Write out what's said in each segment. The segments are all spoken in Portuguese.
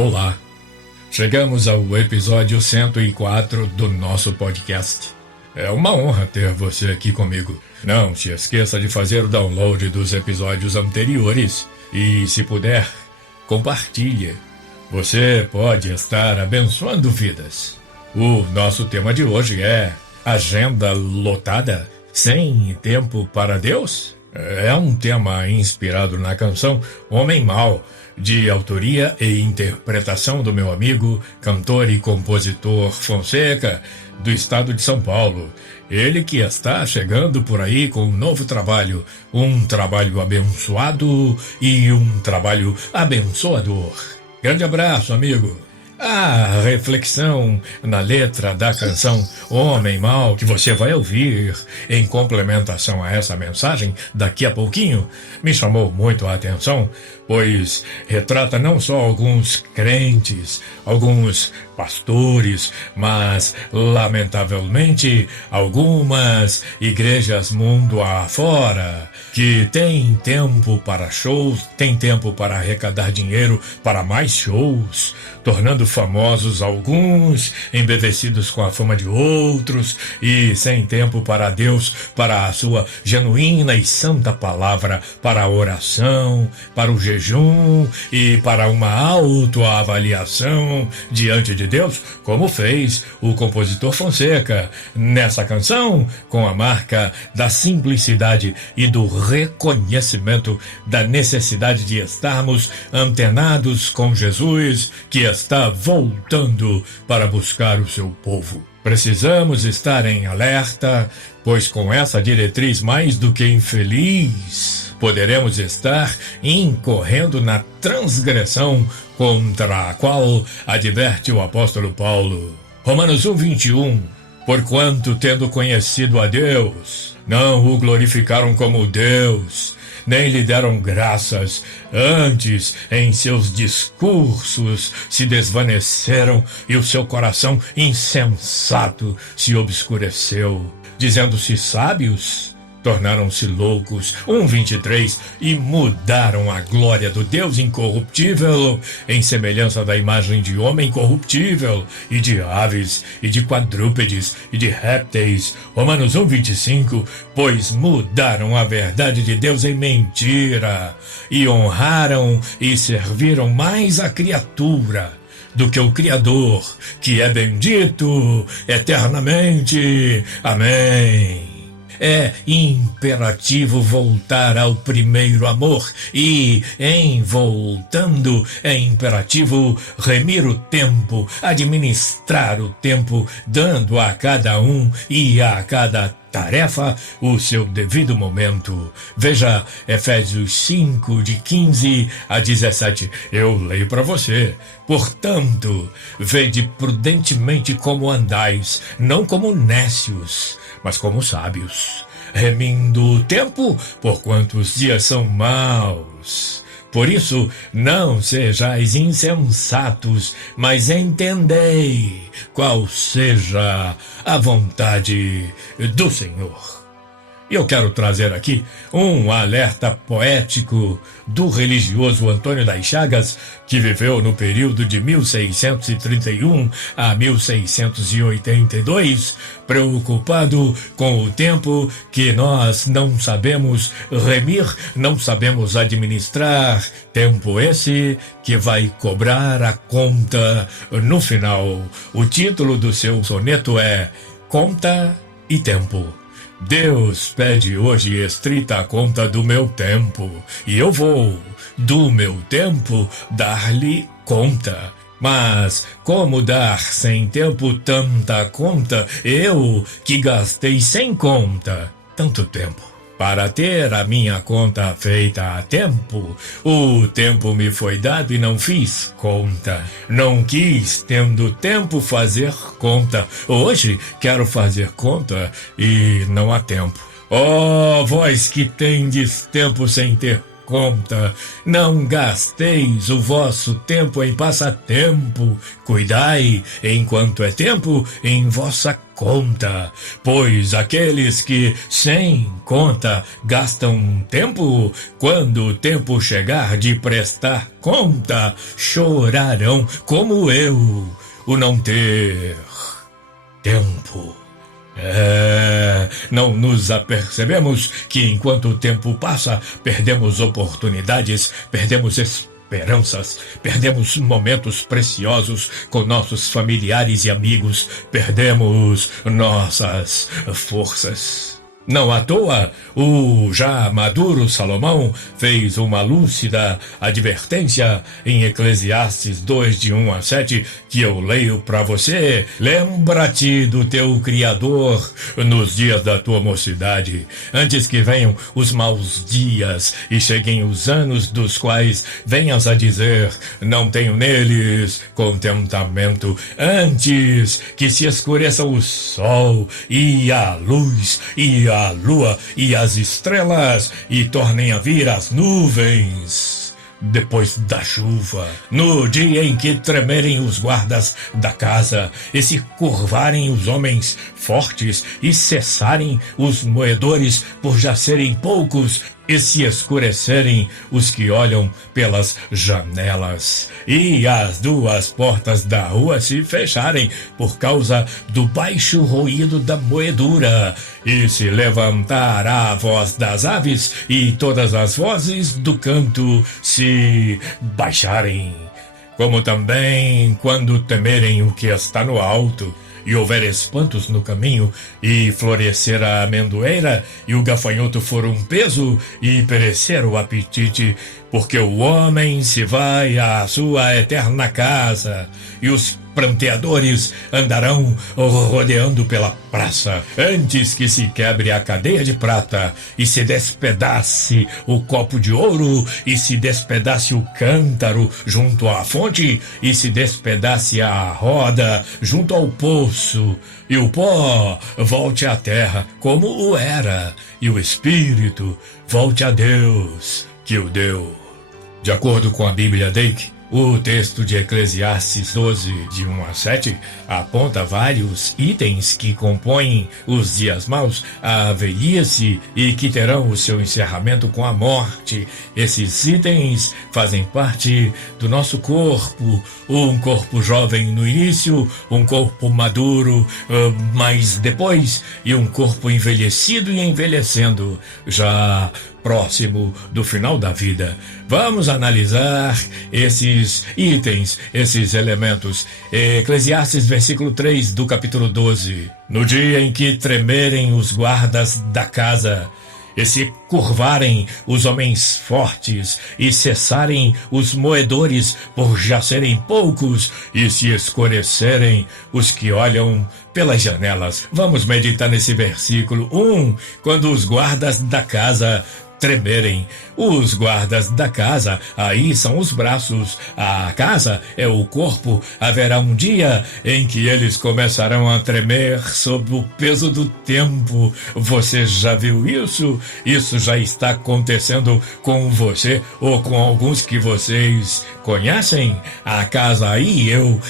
Olá, chegamos ao episódio 104 do nosso podcast. É uma honra ter você aqui comigo. Não se esqueça de fazer o download dos episódios anteriores e, se puder, compartilhe. Você pode estar abençoando vidas. O nosso tema de hoje é Agenda Lotada, Sem Tempo para Deus? É um tema inspirado na canção Homem Mau, de autoria e interpretação do meu amigo, cantor e compositor Fonseca, do estado de São Paulo. Ele que está chegando por aí com um novo trabalho, um trabalho abençoado e um trabalho abençoador. Grande abraço, amigo. A reflexão na letra da canção Homem Mau, que você vai ouvir em complementação a essa mensagem daqui a pouquinho, me chamou muito a atenção, pois retrata não só alguns crentes, alguns pastores, mas, lamentavelmente, algumas igrejas mundo afora, que têm tempo para shows, têm tempo para arrecadar dinheiro para mais shows, tornando famosos alguns, embevecidos com a fama de outros e sem tempo para Deus, para a sua genuína e santa palavra, para a oração, para o jejum e para uma autoavaliação diante de Deus, como fez o compositor Fonseca nessa canção, com a marca da simplicidade e do reconhecimento da necessidade de estarmos antenados com Jesus, que está voltando para buscar o seu povo. Precisamos estar em alerta, pois com essa diretriz mais do que infeliz, poderemos estar incorrendo na transgressão contra a qual adverte o apóstolo Paulo. Romanos 1:21. Porquanto, tendo conhecido a Deus, não o glorificaram como Deus, nem lhe deram graças, antes em seus discursos se desvaneceram e o seu coração insensato se obscureceu. Dizendo-se sábios, tornaram-se loucos. 1:23. E mudaram a glória do Deus incorruptível em semelhança da imagem de homem corruptível, e de aves, e de quadrúpedes, e de répteis. Romanos 1:25. Pois mudaram a verdade de Deus em mentira, e honraram e serviram mais a criatura do que o Criador, que é bendito eternamente. Amém. É imperativo voltar ao primeiro amor e, em voltando, é imperativo remir o tempo, administrar o tempo, dando a cada um e a cada tarefa o seu devido momento. Veja Efésios 5, de 15 a 17. Eu leio para você. Portanto, vede prudentemente como andais, não como nécios, mas como sábios, remindo o tempo, porquanto os dias são maus. Por isso, não sejais insensatos, mas entendei qual seja a vontade do Senhor. E eu quero trazer aqui um alerta poético do religioso Antônio das Chagas, que viveu no período de 1631 a 1682, preocupado com o tempo que nós não sabemos remir, não sabemos administrar, tempo esse que vai cobrar a conta no final. O título do seu soneto é Conta e Tempo. Deus pede hoje estrita conta do meu tempo, e eu vou, do meu tempo, dar-lhe conta. Mas como dar sem tempo tanta conta, eu que gastei sem conta tanto tempo? Para ter a minha conta feita a tempo, o tempo me foi dado e não fiz conta. Não quis, tendo tempo, fazer conta. Hoje quero fazer conta e não há tempo. Ó, vós que tendes tempo sem ter conta. Não gasteis o vosso tempo em passatempo. Cuidai, enquanto é tempo, em vossa conta. Pois aqueles que, sem conta, gastam tempo, quando o tempo chegar de prestar conta, chorarão como eu, o não ter tempo. Não nos apercebemos que enquanto o tempo passa, perdemos oportunidades, perdemos esperanças, perdemos momentos preciosos com nossos familiares e amigos, perdemos nossas forças. Não à toa, o já maduro Salomão fez uma lúcida advertência em Eclesiastes 2, de 1 a 7, que eu leio para você. Lembra-te do teu Criador nos dias da tua mocidade, antes que venham os maus dias e cheguem os anos dos quais venhas a dizer, não tenho neles contentamento, antes que se escureça o sol e a luz e a lua e as estrelas e tornem a vir as nuvens depois da chuva, no dia em que tremerem os guardas da casa e se curvarem os homens fortes e cessarem os moedores por já serem poucos e se escurecerem os que olham pelas janelas e as duas portas da rua se fecharem por causa do baixo ruído da moedura e se levantar a voz das aves e todas as vozes do canto se baixarem, como também quando temerem o que está no alto e houver espantos no caminho, e florescer a amendoeira, e o gafanhoto for um peso, e perecer o apetite, porque o homem se vai à sua eterna casa, e os pranteadores andarão rodeando pela praça, antes que se quebre a cadeia de prata, e se despedace o copo de ouro, e se despedace o cântaro junto à fonte, e se despedace a roda junto ao poço, e o pó volte à terra como o era, e o espírito volte a Deus que o deu. De acordo com a Bíblia Dake, o texto de Eclesiastes 12, de 1 a 7, aponta vários itens que compõem os dias maus, a velhice e que terão o seu encerramento com a morte. Esses itens fazem parte do nosso corpo, um corpo jovem no início, um corpo maduro, mas depois, e um corpo envelhecido e envelhecendo, já próximo do final da vida. Vamos analisar esses itens, esses elementos. Eclesiastes, versículo 3 do capítulo 12. No dia em que tremerem os guardas da casa, e se curvarem os homens fortes, e cessarem os moedores por já serem poucos, e se escurecerem os que olham pelas janelas. Vamos meditar nesse versículo 1, quando os guardas da casa tremerem. Os guardas da casa, aí são os braços. A casa é o corpo. Haverá um dia em que eles começarão a tremer sob o peso do tempo. Você já viu isso? Isso já está acontecendo com você ou com alguns que vocês conhecem? A casa aí, eu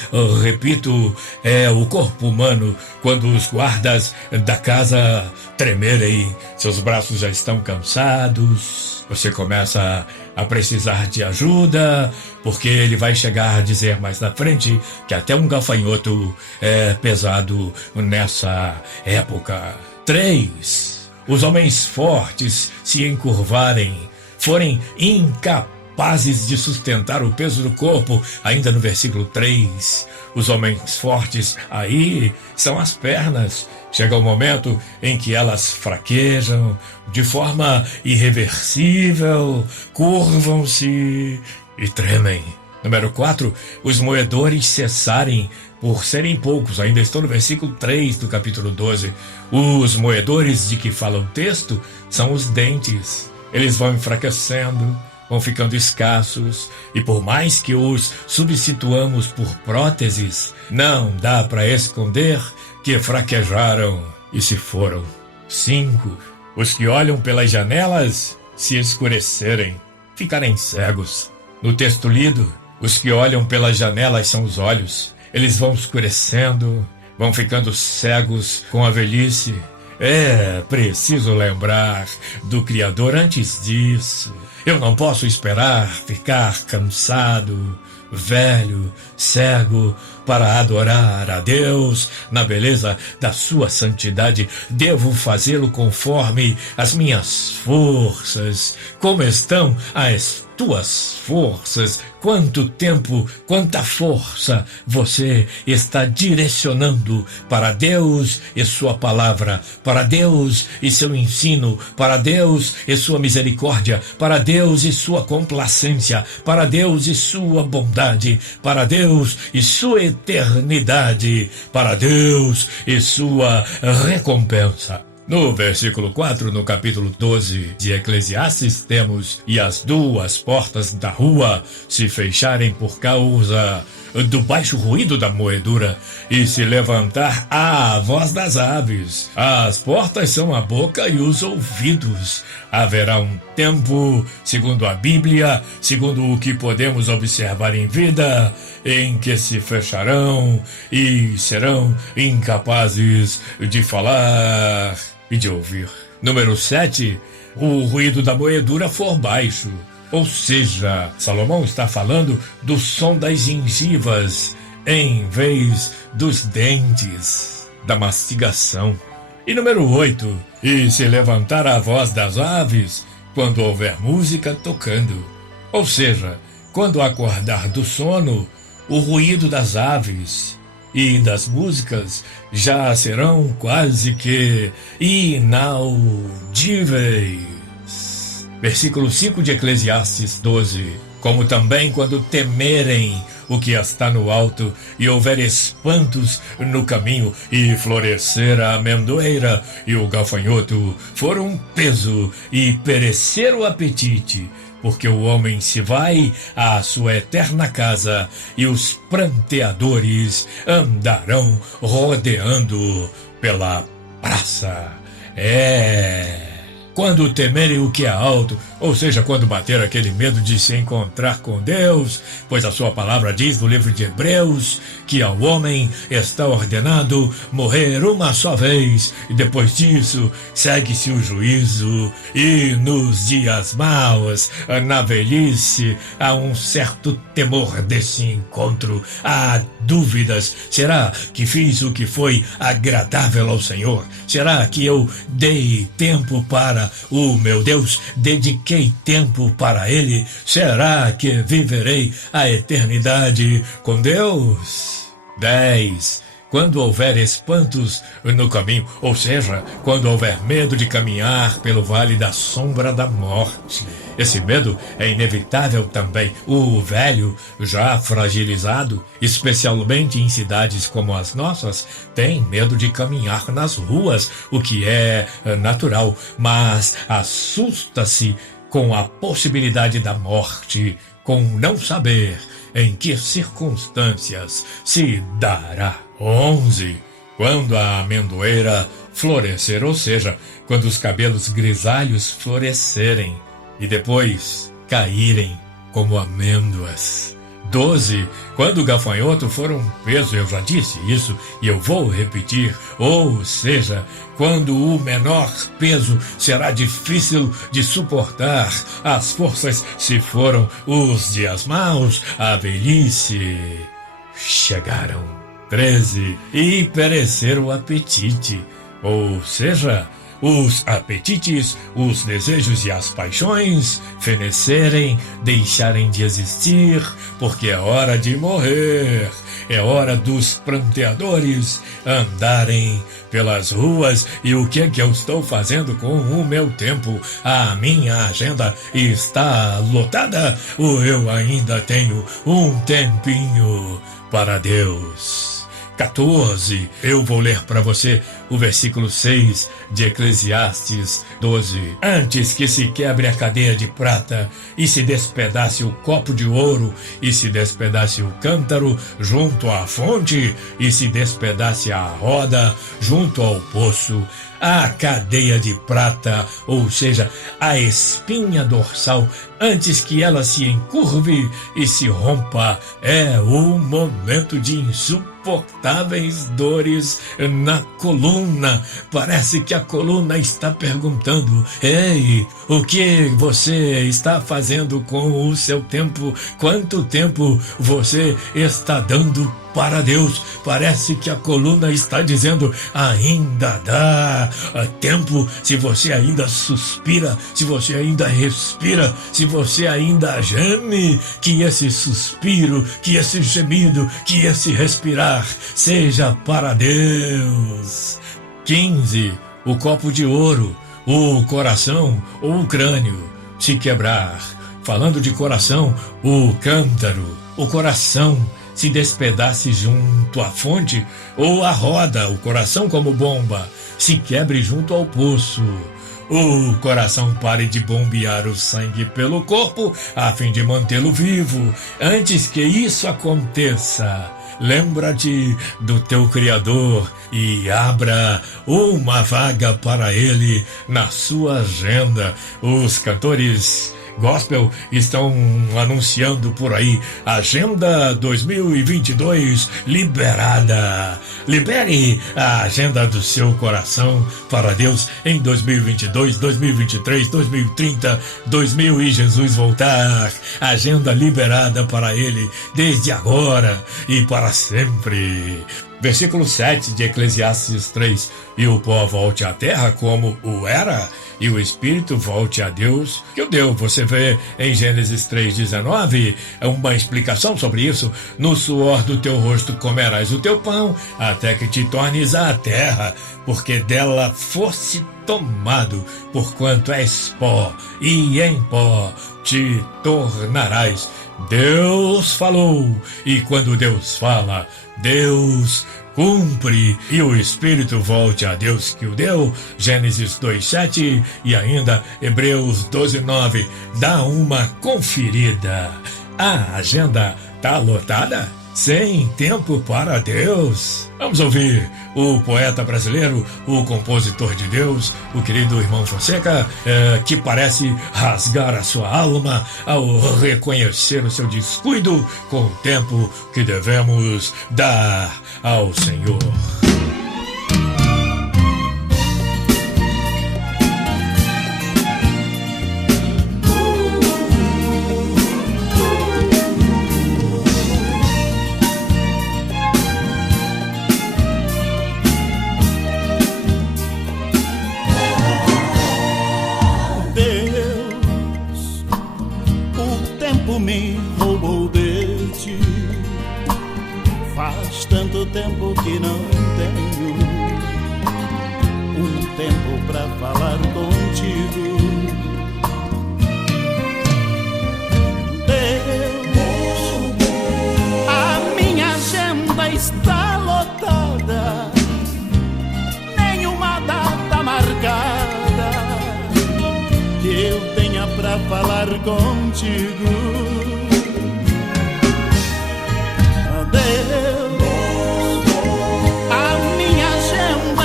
repito, é o corpo humano. Quando os guardas da casa tremerem, seus braços já estão cansados. Você começa a precisar de ajuda, porque ele vai chegar a dizer mais na frente que até um gafanhoto é pesado nessa época. 3. Os homens fortes se encurvarem, forem incapazes de sustentar o peso do corpo, ainda no versículo 3. Os homens fortes aí são as pernas. Chega o momento em que elas fraquejam de forma irreversível, curvam-se e tremem. Número 4, os moedores cessarem por serem poucos. Ainda estou no versículo 3 do capítulo 12. Os moedores de que fala o texto são os dentes. Eles vão enfraquecendo, vão ficando escassos, e por mais que os substituamos por próteses, não dá para esconder que fraquejaram e se foram. 5. Os que olham pelas janelas se escurecerem, ficarem cegos. No texto lido, os que olham pelas janelas são os olhos. Eles vão escurecendo, vão ficando cegos com a velhice. É preciso lembrar do Criador antes disso. Eu não posso esperar ficar cansado, velho, cego, para adorar a Deus na beleza da sua santidade. Devo fazê-lo conforme as minhas forças. Como estão as tuas forças? Quanto tempo, quanta força você está direcionando para Deus e sua palavra, para Deus e seu ensino, para Deus e sua misericórdia, para Deus e sua complacência, para Deus e sua bondade, para Deus e sua eternidade, para Deus e sua recompensa. No versículo 4, no capítulo 12 de Eclesiastes, temos: e as duas portas da rua se fecharem por causa do baixo ruído da moedura, e se levantar a voz das aves. As portas são a boca e os ouvidos. Haverá um tempo, segundo a Bíblia, segundo o que podemos observar em vida, em que se fecharão e serão incapazes de falar e de ouvir. Número 7, o ruído da moedura for baixo. Ou seja, Salomão está falando do som das gengivas em vez dos dentes, da mastigação. E número 8, e se levantar a voz das aves quando houver música tocando. Ou seja, quando acordar do sono, o ruído das aves e das músicas já serão quase que inaudíveis. Versículo 5 de Eclesiastes 12. Como também quando temerem o que está no alto, e houver espantos no caminho, e florescer a amendoeira e o gafanhoto for um peso, e perecer o apetite, porque o homem se vai à sua eterna casa, e os pranteadores andarão rodeando pela praça. Quando temerem o que é alto, ou seja, quando bater aquele medo de se encontrar com Deus, pois a sua palavra diz no livro de Hebreus que ao homem está ordenado morrer uma só vez, e depois disso segue-se o juízo, e nos dias maus, na velhice, há um certo temor desse encontro, há dúvidas: será que fiz o que foi agradável ao Senhor? Será que eu dei tempo para o meu Deus? Dediquei tempo para Ele? Será que viverei a eternidade com Deus? 10. Quando houver espantos no caminho, ou seja, quando houver medo de caminhar pelo vale da sombra da morte. Esse medo é inevitável também. O velho, já fragilizado, especialmente em cidades como as nossas, tem medo de caminhar nas ruas, o que é natural, mas assusta-se com a possibilidade da morte, com não saber em que circunstâncias se dará. 11. Quando a amendoeira florescer, ou seja, quando os cabelos grisalhos florescerem e depois caírem como amêndoas. 12. Quando o gafanhoto for um peso, eu já disse isso e eu vou repetir, ou seja, quando o menor peso será difícil de suportar, as forças se foram, os dias maus, a velhice chegaram. 13. E perecer o apetite, ou seja, os apetites, os desejos e as paixões fenecerem, deixarem de existir, porque é hora de morrer. É hora dos pranteadores andarem pelas ruas. E o que é que eu estou fazendo com o meu tempo? A minha agenda está lotada ou eu ainda tenho um tempinho para Deus? 14. Eu vou ler para você o versículo 6 de Eclesiastes 12. Antes que se quebre a cadeia de prata e se despedace o copo de ouro e se despedace o cântaro junto à fonte e se despedace a roda junto ao poço, a cadeia de prata, ou seja, a espinha dorsal, antes que ela se encurve e se rompa, é o momento de insuportáveis dores na coluna. Parece que a coluna está perguntando: ei, o que você está fazendo com o seu tempo? Quanto tempo você está dando para Deus? Parece que a coluna está dizendo: ainda dá tempo. Se você ainda suspira, se você ainda respira, se você ainda geme, que esse suspiro, que esse gemido, que esse respirar seja para Deus. 15. O copo de ouro, o coração ou o crânio se quebrar. Falando de coração, o cântaro, o coração se despedace junto à fonte, ou a roda, o coração como bomba, se quebre junto ao poço. O coração pare de bombear o sangue pelo corpo a fim de mantê-lo vivo. Antes que isso aconteça, lembra-te do teu Criador e abra uma vaga para Ele na sua agenda. Os cantores gospel estão anunciando por aí: Agenda 2022 liberada. Libere a agenda do seu coração para Deus em 2022, 2023, 2030, 2000 e Jesus voltar. Agenda liberada para Ele desde agora e para sempre. Versículo 7 de Eclesiastes 3. E o pó volte à terra como o era, e o espírito volte a Deus que o deu. Você vê em Gênesis 3:19 uma explicação sobre isso. No suor do teu rosto comerás o teu pão, até que te tornes a terra, porque dela fosse tomado, porquanto és pó, e em pó te tornarás. Deus falou, e quando Deus fala, Deus cumpre, e o Espírito volte a Deus que o deu. Gênesis 2:7 e ainda Hebreus 12:9. Dá uma conferida. A agenda tá lotada? Sem tempo para Deus. Vamos ouvir o poeta brasileiro, o compositor de Deus, o querido irmão Fonseca, que parece rasgar a sua alma ao reconhecer o seu descuido com o tempo que devemos dar ao Senhor. Tanto tempo que não tenho um tempo pra falar contigo. Deus, a minha agenda está lotada, nenhuma data marcada que eu tenha pra falar contigo. Deus,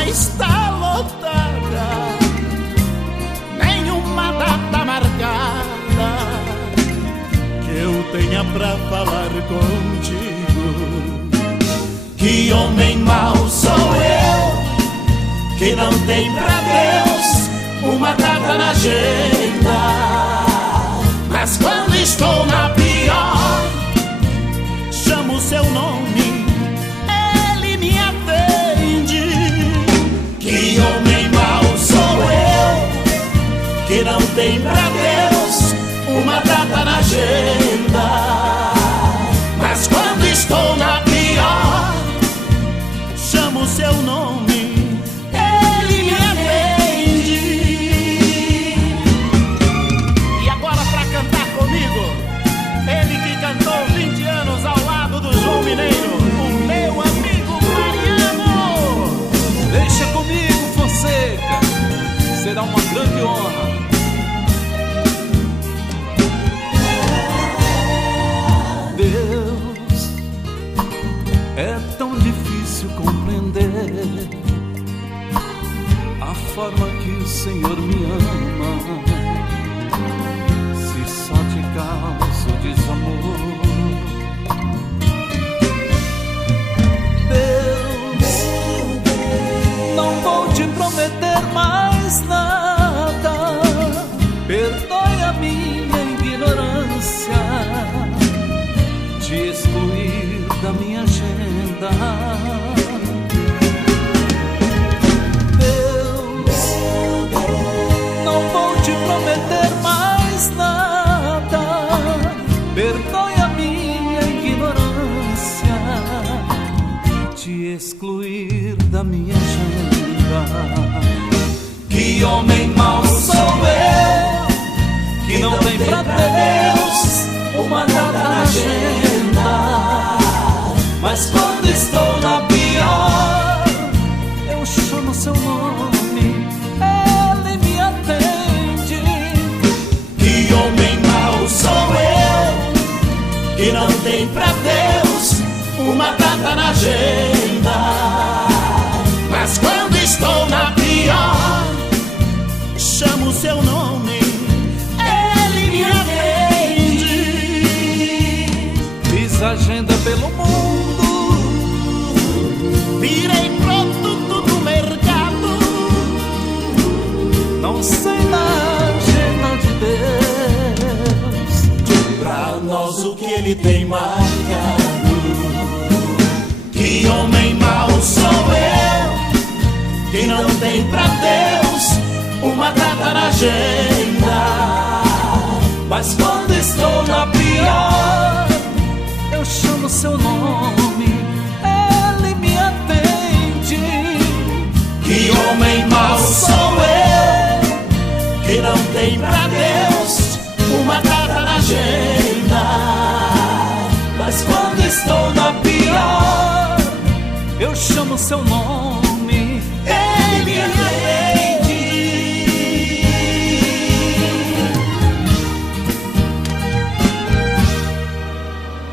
está lotada, nenhuma data marcada que eu tenha pra falar contigo. Que homem mau sou eu, que não tem pra Deus uma data na agenda. Mas quando estou na pior, chamo o seu nome, que homem mau sou eu, que não tem pra Deus uma data na agenda. Mas quando estou na pior, chamo o seu nome, Ele me atende. E agora pra cantar comigo, ele que cantou 20 anos ao lado do João Mineiro, o meu amigo Marinho. forma que o Senhor me ama, se só te causo desamor. Deus, não vou te prometer mais nada, perdoe a minha ignorância, te excluir da minha agenda. Deus, não vou te prometer mais nada, perdoe a minha ignorância, te excluir da minha agenda. Que homem mau sou eu, que não tem pra Deus uma data na agenda, mas quando estou na pior, eu chamo seu nome, ele me atende. Que homem mau sou eu, que não tem pra Deus uma data na agenda, mas quando estou na pior, chamo seu nome, ele me atende. Fiz agenda pelo mundo, virei produto do mercado, não sei na agenda de Deus, pra nós o que ele tem marcado. Que homem mau sou eu, que não tem pra Deus uma data na agenda, mas quando estou na pior, eu chamo seu nome, ele me atende. que homem mau sou eu, que não tem pra Deus uma data na agenda, mas quando estou na pior, eu chamo seu nome, ele me atende.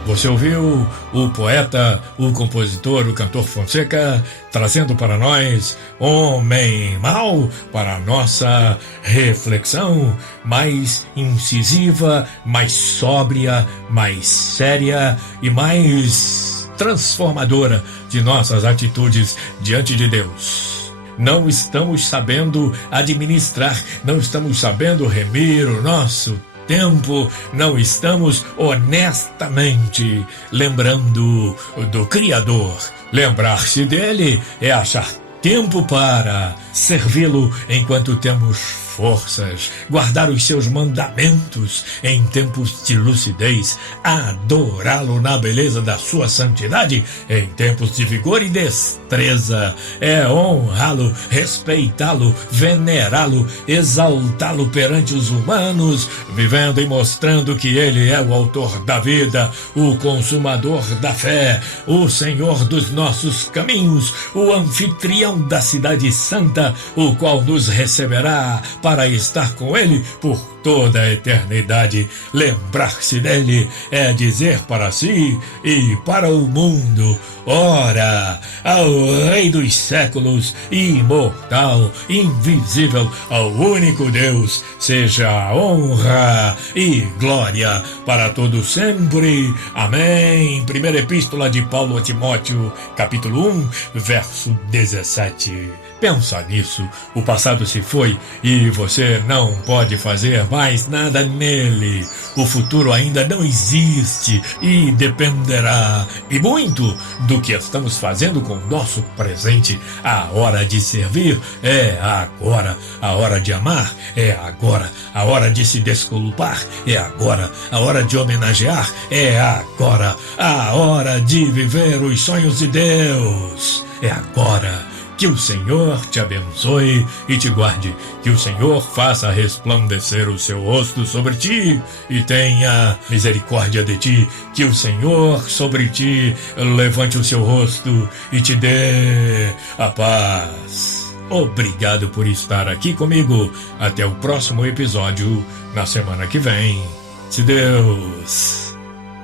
Você ouviu o poeta, o compositor, o cantor Fonseca trazendo para nós Homem Mau, para a nossa reflexão mais incisiva, mais sóbria, mais séria e mais transformadora de nossas atitudes diante de Deus. Não estamos sabendo administrar, não estamos sabendo remir o nosso tempo, não estamos honestamente lembrando do Criador. Lembrar-se dele é achar tempo para servi-lo enquanto temos forças, guardar os seus mandamentos em tempos de lucidez, adorá-lo na beleza da sua santidade em tempos de vigor e destreza, é honrá-lo, respeitá-lo, venerá-lo, exaltá-lo perante os humanos, vivendo e mostrando que ele é o autor da vida, o consumador da fé, o Senhor dos nossos caminhos, o anfitrião da cidade santa, o qual nos receberá para estar com ele por toda a eternidade. Lembrar-se dele é dizer para si e para o mundo: ora ao Rei dos séculos, imortal, invisível, ao único Deus, seja a honra e glória para todo sempre. Amém. Primeira Epístola de Paulo a Timóteo, capítulo 1, verso 17. Pensa nisso, o passado se foi e você não pode fazer mais nada nele. O futuro ainda não existe e dependerá, e muito, do que estamos fazendo com o nosso presente. A hora de servir é agora, a hora de amar é agora, a hora de se desculpar é agora, a hora de homenagear é agora, a hora de viver os sonhos de Deus é agora. Que o Senhor te abençoe e te guarde. Que o Senhor faça resplandecer o seu rosto sobre ti e tenha misericórdia de ti. Que o Senhor sobre ti levante o seu rosto e te dê a paz. Obrigado por estar aqui comigo. Até o próximo episódio na semana que vem, se Deus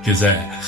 quiser.